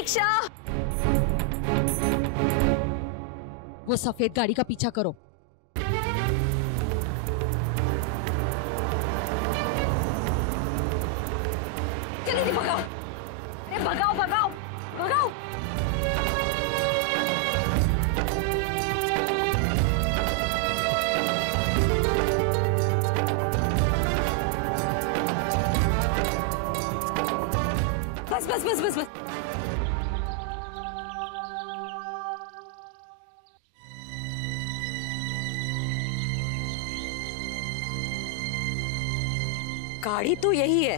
Rickshaw. वो सफेद गाड़ी का पीछा करो। जल्दी भगाओ, अरे भगाओ भगाओ भगाओ। बस बस बस बस बस। गाड़ी तो यही है,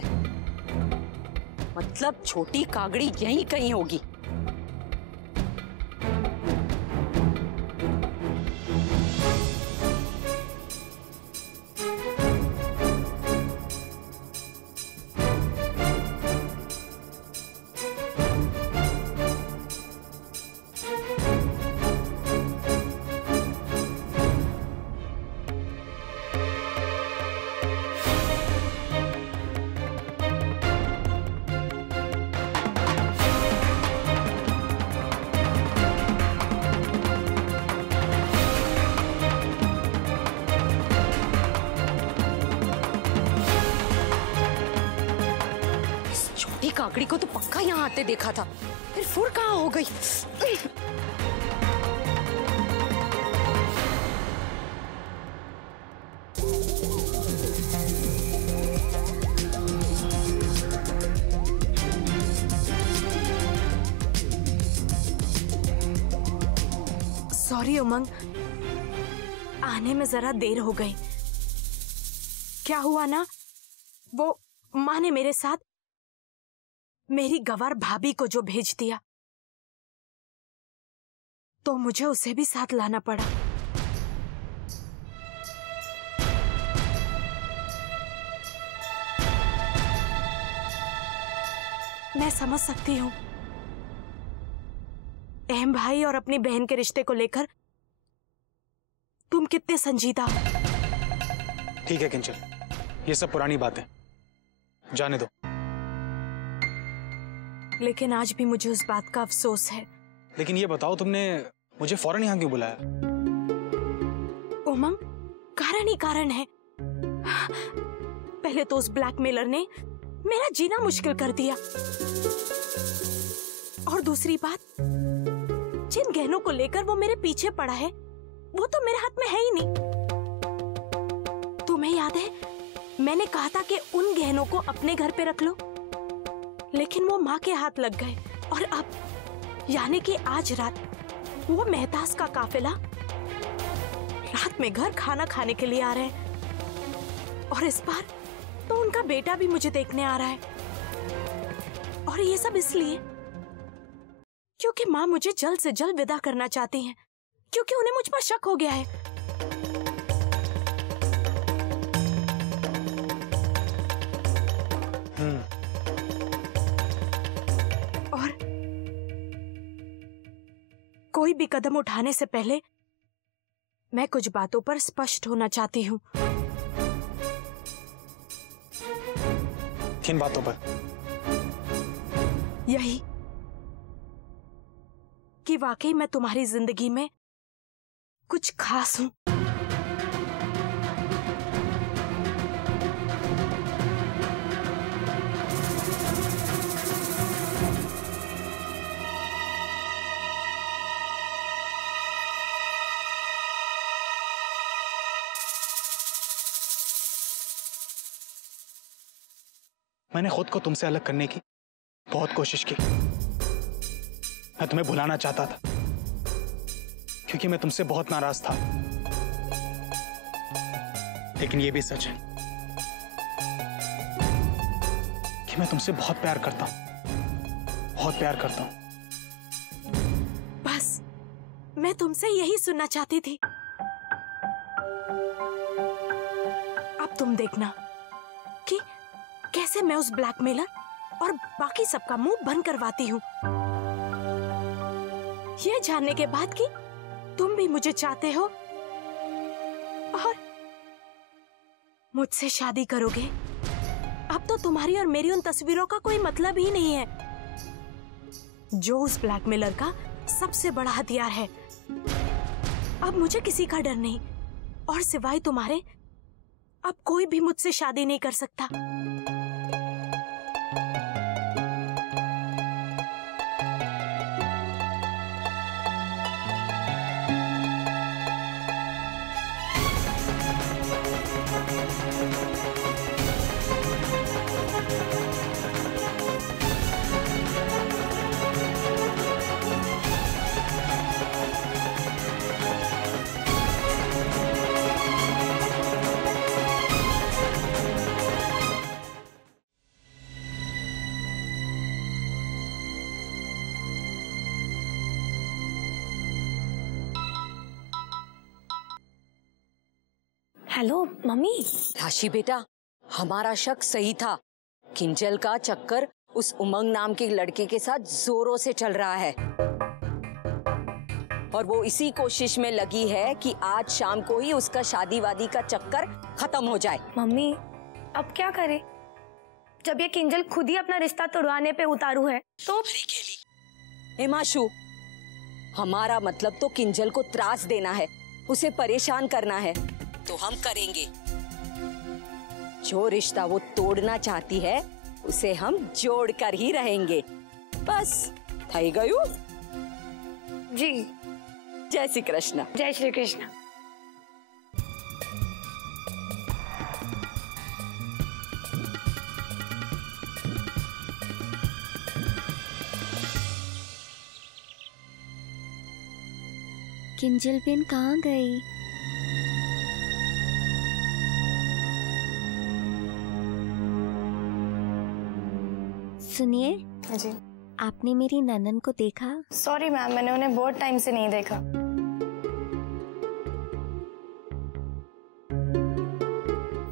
मतलब छोटी कागड़ी यहीं कहीं होगी। काकड़ी को तो पक्का यहाँ आते देखा था, फिर फुर कहाँ हो गई? सॉरी उमंग, आने में जरा देर हो गई। क्या हुआ ना, वो माँ ने मेरे साथ मेरी गवार भाभी को जो भेज दिया, तो मुझे उसे भी साथ लाना पड़ा। मैं समझ सकती हूँ अहम भाई और अपनी बहन के रिश्ते को लेकर तुम कितने संजीदा हो। ठीक है किंचल, ये सब पुरानी बात है, जाने दो। लेकिन आज भी मुझे उस बात का अफसोस है। लेकिन ये बताओ, तुमने मुझे फौरन यहाँ क्यों बुलाया? उमंग, कारण ही कारण है। पहले तो उस ब्लैकमेलर ने मेरा जीना मुश्किल कर दिया, और दूसरी बात, जिन गहनों को लेकर वो मेरे पीछे पड़ा है वो तो मेरे हाथ में है ही नहीं। तुम्हें याद है मैंने कहा था कि उन गहनों को अपने घर पे रख लो, लेकिन वो माँ के हाथ लग गए, और अब यानी कि आज रात वो मेहताज का काफिला रात में घर खाना खाने के लिए आ रहे हैं, और इस बार तो उनका बेटा भी मुझे देखने आ रहा है। और ये सब इसलिए क्योंकि माँ मुझे जल्द से जल्द विदा करना चाहती हैं, क्योंकि उन्हें मुझ पर शक हो गया है। और कोई भी कदम उठाने से पहले मैं कुछ बातों पर स्पष्ट होना चाहती हूँ। किन बातों पर? यही कि वाकई मैं तुम्हारी जिंदगी में कुछ खास हूं। मैंने खुद को तुमसे अलग करने की बहुत कोशिश की। मैं तुम्हें भुलाना चाहता था क्योंकि मैं तुमसे बहुत नाराज था, लेकिन यह भी सच है कि मैं तुमसे बहुत प्यार करता हूं, बहुत प्यार करता हूं। बस मैं तुमसे यही सुनना चाहती थी। अब तुम देखना कि कैसे मैं उस ब्लैकमेलर और बाकी सबका मुंह बंद करवाती हूँ। ये जानने के बाद कि तुम भी मुझे चाहते हो और मुझसे शादी करोगे, अब तो तुम्हारी और मेरी उन तस्वीरों का कोई मतलब ही नहीं है। जो उस ब्लैकमेलर का सबसे बड़ा हथियार है। अब मुझे किसी का डर नहीं, और सिवाय तुम्हारे अब कोई भी मुझसे शादी नहीं कर सकता। Hello mummy. राशि बेटा, हमारा शक सही था। किंजल का चक्कर उस उमंग नाम के लड़के के साथ जोरों से चल रहा है और वो इसी कोशिश में लगी है कि आज शाम को ही उसका शादी वादी का चक्कर खत्म हो जाए। मम्मी अब क्या करे, जब ये किंजल खुद ही अपना रिश्ता तोड़वाने पे उतारू है तो। हिमांशु, हमारा मतलब तो किंजल को त्रास देना है, उसे परेशान करना है, तो हम करेंगे। जो रिश्ता वो तोड़ना चाहती है उसे हम जोड़ कर ही रहेंगे। बस थई गयू। जी। जय श्री कृष्ण। जय श्री कृष्ण। किंजल बेन कहाँ गई? सुनिए जी। आपने मेरी ननन को देखा? सॉरी मैम, मैंने उन्हें बहुत टाइम से नहीं देखा।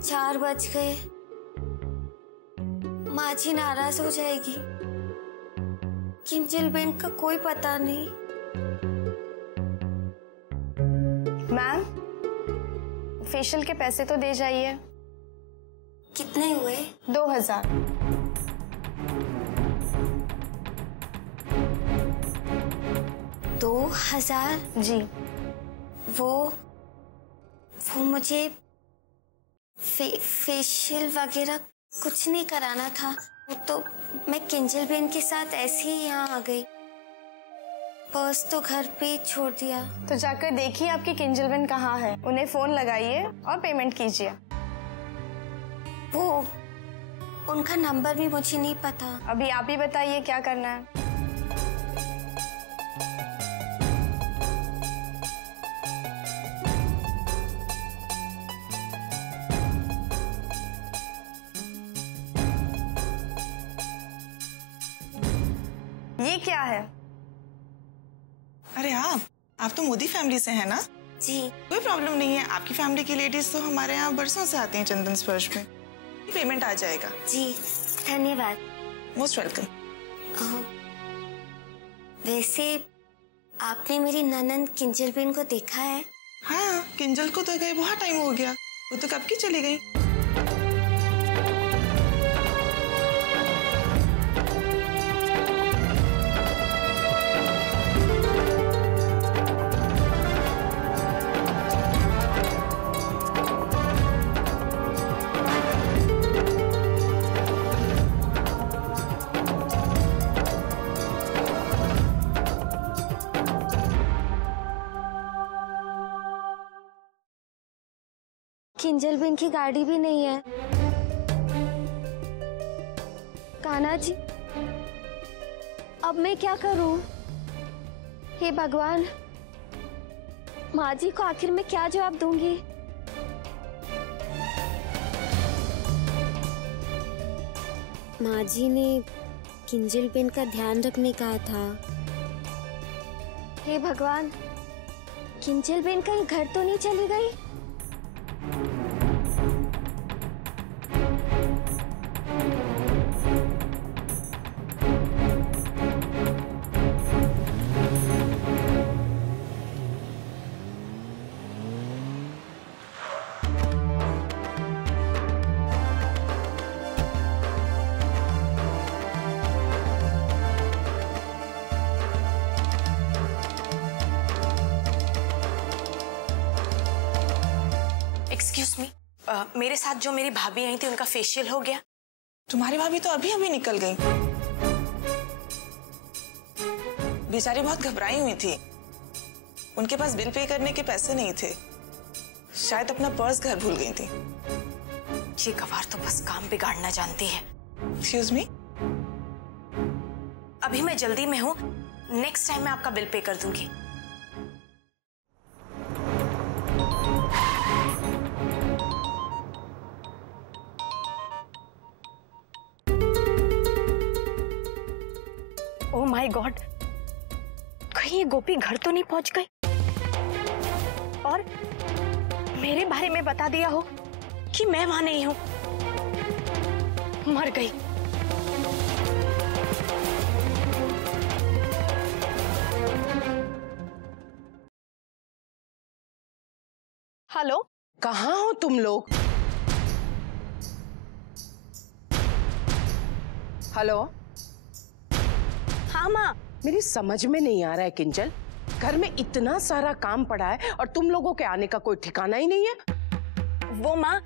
4 बज गए, माँ जी नाराज हो जाएगी। किंजल बेन का कोई पता नहीं। मैम फेशियल के पैसे तो दे जाइए। कितने हुए? 2000। $2000? जी। वो मुझे फेशियल वगैरह कुछ नहीं कराना था। वो तो मैं किंजल बेन के साथ ऐसे ही यहाँ आ गई, पर्स तो घर पे ही छोड़ दिया। तो जाकर देखिए आपकी किंजल बेन कहाँ है, उन्हें फोन लगाइए और पेमेंट कीजिए। वो उनका नंबर भी मुझे नहीं पता। अभी आप ही बताइए क्या करना है। ये क्या है? अरे आप तो मोदी फैमिली से हैं ना? जी। कोई प्रॉब्लम नहीं है, आपकी फैमिली की लेडीज तो हमारे यहाँ बरसों से आती हैं चंदन स्पर्श में। पेमेंट आ जाएगा। जी धन्यवाद। Most welcome. वैसे आपने मेरी ननन किंजल बेन को देखा है? हाँ, किंजल को तो गए बहुत टाइम हो गया, वो तो कब की चली गई। किंजल बेन की गाड़ी भी नहीं है। कान्हा जी, अब मैं क्या करूं? हे भगवान, माँ जी को आखिर में क्या जवाब दूंगी? माँ जी ने किंजल बेन का ध्यान रखने कहा था। हे भगवान, किंजल बेन कहीं घर तो नहीं चली गई? एक्सक्यूज मी, मेरे साथ जो मेरी भाभी आई थी उनका फेशियल हो गया? तुम्हारी भाभी तो अभी अभी निकल गई। बेचारी बहुत घबराई हुई थी। उनके पास बिल पे करने के पैसे नहीं थे। शायद अपना पर्स घर भूल गई थी। ये गवार तो बस काम बिगाड़ना जानती है। एक्सक्यूज मी, अभी मैं जल्दी में हूँ, नेक्स्ट टाइम मैं आपका बिल पे कर दूंगी। ओह माय गॉड, कहीं ये गोपी घर तो नहीं पहुंच गई और मेरे बारे में बता दिया हो कि मैं वहां नहीं हूं। मर गई। हेलो, कहाँ हो तुम लोग? हेलो। हाँ माँ। मेरी समझ में नहीं आ रहा है किंजल, घर में इतना सारा काम पड़ा है और तुम लोगों के आने का कोई ठिकाना ही नहीं है। वो माँ,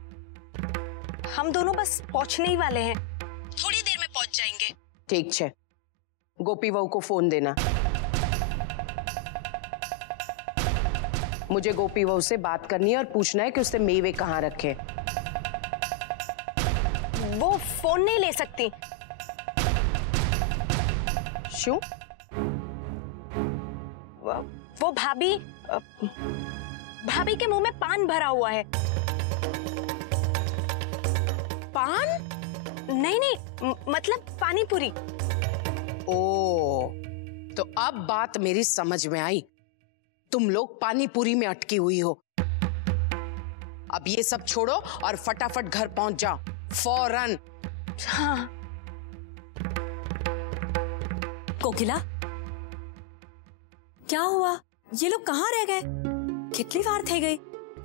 हम दोनों बस पहुंचने ही वाले हैं, थोड़ी देर में पहुंच जाएंगे। ठीक है, गोपी बहू को फोन देना। मुझे गोपी बहू से बात करनी है और पूछना है कि उसने मेवे कहाँ रखे। वो फोन नहीं ले सकती। क्यों? वो भाभी के मुंह में पान भरा हुआ है। पान? नहीं, मतलब पानी पूरी। ओ, तो अब बात मेरी समझ में आई। तुम लोग पानी पूरी में अटकी हुई हो। अब ये सब छोड़ो और फटाफट घर पहुंच जाओ, फौरन। हाँ। कोकिला, क्या हुआ? ये लोग कहाँ रह गए? कितनी बार थे गए?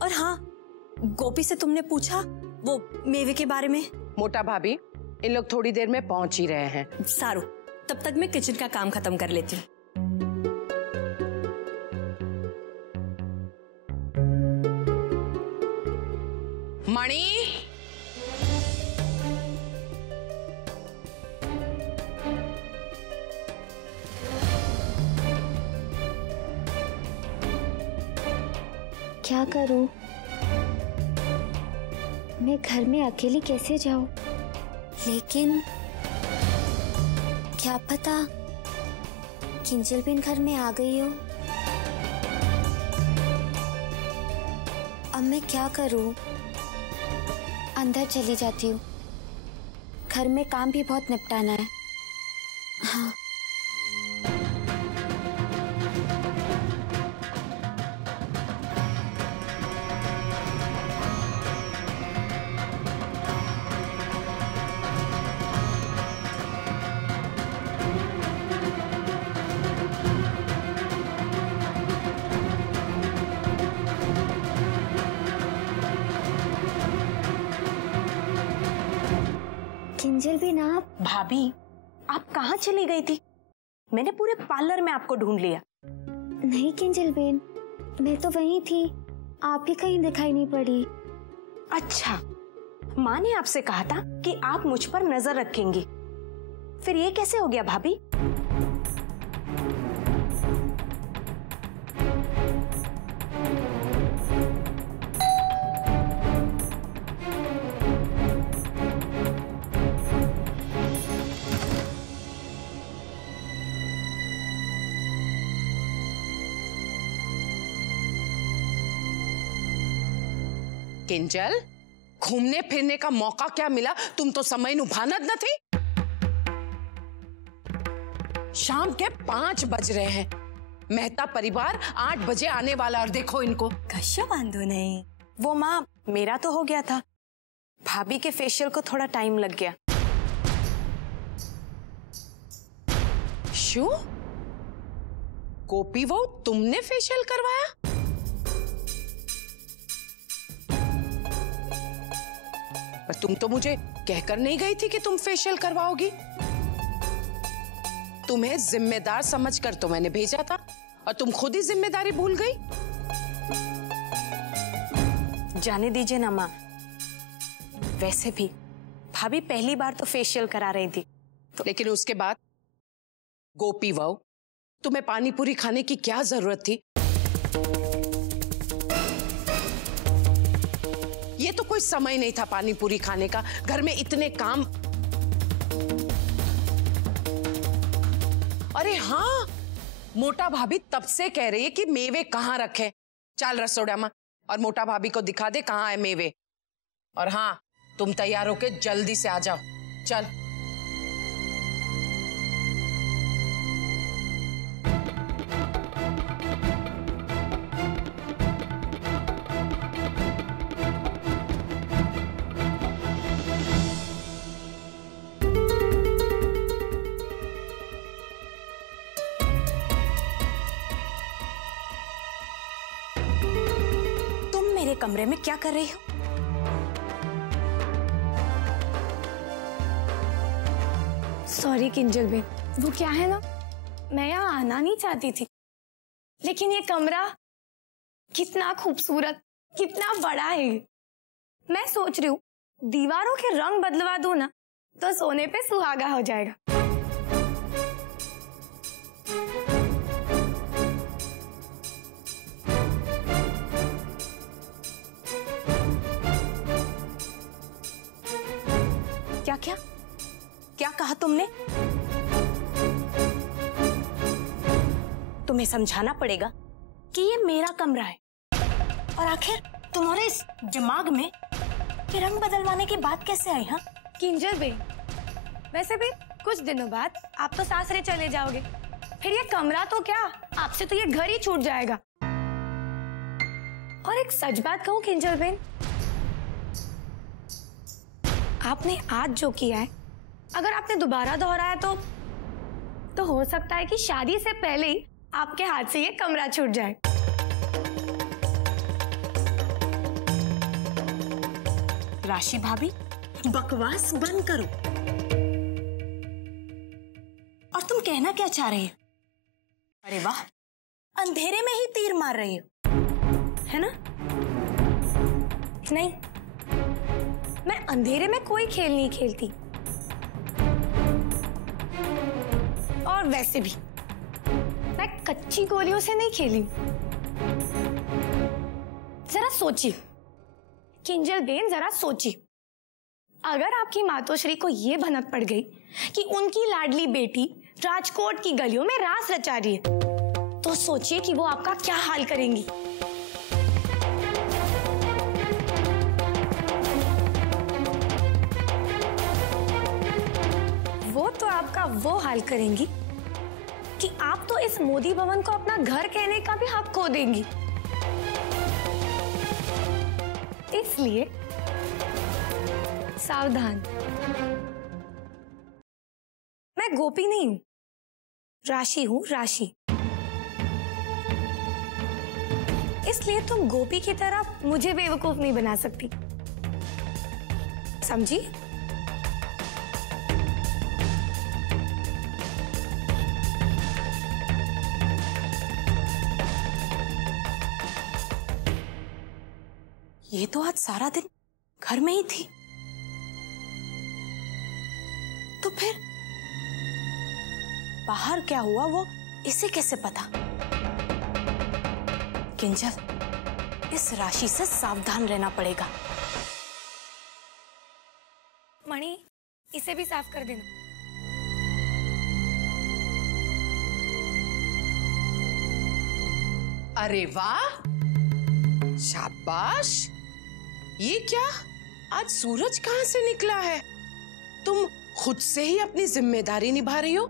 और हाँ, गोपी से तुमने पूछा वो मेवे के बारे में? मोटा भाभी, इन लोग थोड़ी देर में पहुंच ही रहे हैं। सारू, तब तक मैं किचन का काम खत्म कर लेती हूँ। मणि, क्या करूं? मैं घर में अकेली कैसे जाऊं? लेकिन क्या पता किंजल बिन घर में आ गई हो। अब मैं क्या करूं? अंदर चली जाती हूँ, घर में काम भी बहुत निपटाना है। हाँ। किंजल बिन, आप? भाभी, आप कहाँ चली गई थी? मैंने पूरे पार्लर में आपको ढूंढ लिया। नहीं किंजल बिन, मैं तो वहीं थी, आप भी कहीं दिखाई नहीं पड़ी। अच्छा, माँ ने आपसे कहा था कि आप मुझ पर नजर रखेंगी, फिर ये कैसे हो गया भाभी? किंजल, घूमने फिरने का मौका क्या मिला? तुम तो समय नु भानत न थी। शाम के 5 बज रहे हैं। मेहता परिवार 8 बजे आने वाला, और देखो इनको। कश्य बांधो नहीं। वो माँ, मेरा तो हो गया था, भाभी के फेशियल को थोड़ा टाइम लग गया। शू? गोपी बहू, तुमने फेशियल करवाया? पर तुम तो मुझे कहकर नहीं गई थी कि तुम फेशियल करवाओगी। तुम्हें जिम्मेदार समझकर तो मैंने भेजा था, और तुम खुद ही जिम्मेदारी भूल गई। जाने दीजिए ना माँ। वैसे भी भाभी पहली बार तो फेशियल करा रही थी तो। लेकिन उसके बाद गोपी बहू, तुम्हें पानी पूरी खाने की क्या जरूरत थी? ये तो कोई समय नहीं था पानी पूरी खाने का, घर में इतने काम। अरे हाँ, मोटा भाभी तब से कह रही है कि मेवे कहाँ रखे। चल रसोड़ा में और मोटा भाभी को दिखा दे कहाँ है मेवे। और हाँ, तुम तैयार होके जल्दी से आ जाओ। चल। तुम मेरे कमरे में क्या कर रही हो? सॉरी किंजल बेन, वो क्या है ना, मैं यहाँ आना नहीं चाहती थी, लेकिन ये कमरा कितना खूबसूरत, कितना बड़ा है। मैं सोच रही हूँ दीवारों के रंग बदलवा दूँ ना तो सोने पे सुहागा हो जाएगा। क्या क्या क्या कहा तुमने? तुम्हें समझाना पड़ेगा कि ये मेरा कमरा है। और आखिर तुम्हारे इस दिमाग में ये रंग बदलवाने की बात कैसे आई? हाँ किंजल बेन, वैसे भी कुछ दिनों बाद आप तो सासरे चले जाओगे, फिर ये कमरा तो क्या, आपसे तो ये घर ही छूट जाएगा। और एक सच बात कहूँ किंजल बेन, आपने आज जो किया है, अगर आपने दोबारा दोहराया तो हो सकता है कि शादी से पहले ही आपके हाथ से ये कमरा छूट जाए। राशि भाभी, बकवास बंद करो। और तुम कहना क्या चाह रही हो? अरे वाह, अंधेरे में ही तीर मार रही हो, है ना? नहीं, मैं अंधेरे में कोई खेल नहीं खेलती। और वैसे भी मैं कच्ची गोलियों से नहीं खेली। जरा सोचिए किंजल बेन, जरा सोचिए, अगर आपकी मातोश्री को यह भनक पड़ गई कि उनकी लाडली बेटी राजकोट की गलियों में रास रचा रही है, तो सोचिए कि वो आपका क्या हाल करेंगी। वो तो आपका वो हाल करेंगी कि आप तो इस मोदी भवन को अपना घर कहने का भी हक खो देंगी। इसलिए सावधान। मैं गोपी नहीं हूं, राशि हूं, राशि। इसलिए तुम गोपी की तरह मुझे बेवकूफ नहीं बना सकती, समझी? ये तो आज सारा दिन घर में ही थी, तो फिर बाहर क्या हुआ वो इसे कैसे पता? किंजल, इस राशि से सावधान रहना पड़ेगा। मणि, इसे भी साफ कर देना। अरे वाह, शाबाश। ये क्या, आज सूरज कहां से निकला है? तुम खुद से ही अपनी जिम्मेदारी निभा रही हो।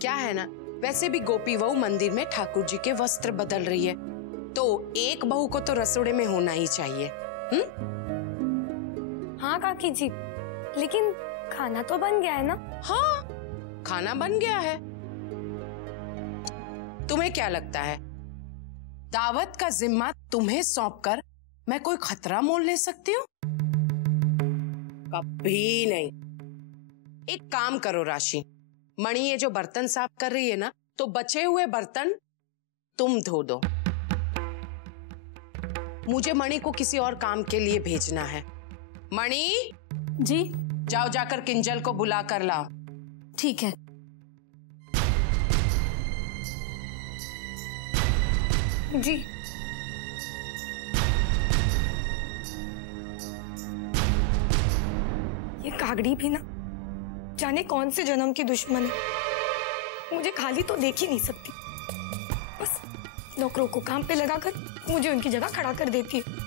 क्या है ना, वैसे भी गोपी बहू मंदिर में ठाकुर जी के वस्त्र बदल रही है, तो एक बहू को तो रसोड़े में होना ही चाहिए। हाँ काकी जी, लेकिन खाना तो बन गया है ना? हाँ, खाना बन गया है। तुम्हें क्या लगता है दावत का जिम्मा तुम्हें सौंपकर मैं कोई खतरा मोल ले सकती हूँ? कभी नहीं। एक काम करो राशि, मणि ये जो बर्तन साफ कर रही है ना, तो बचे हुए बर्तन तुम धो दो। मुझे मणि को किसी और काम के लिए भेजना है। मणि, जी जाओ जाकर किंजल को बुला कर लाओ। ठीक है। जी। ये कागड़ी भी ना जाने कौन से जन्म की दुश्मन है, मुझे खाली तो देख ही नहीं सकती। बस नौकरों को काम पे लगाकर मुझे उनकी जगह खड़ा कर देती है।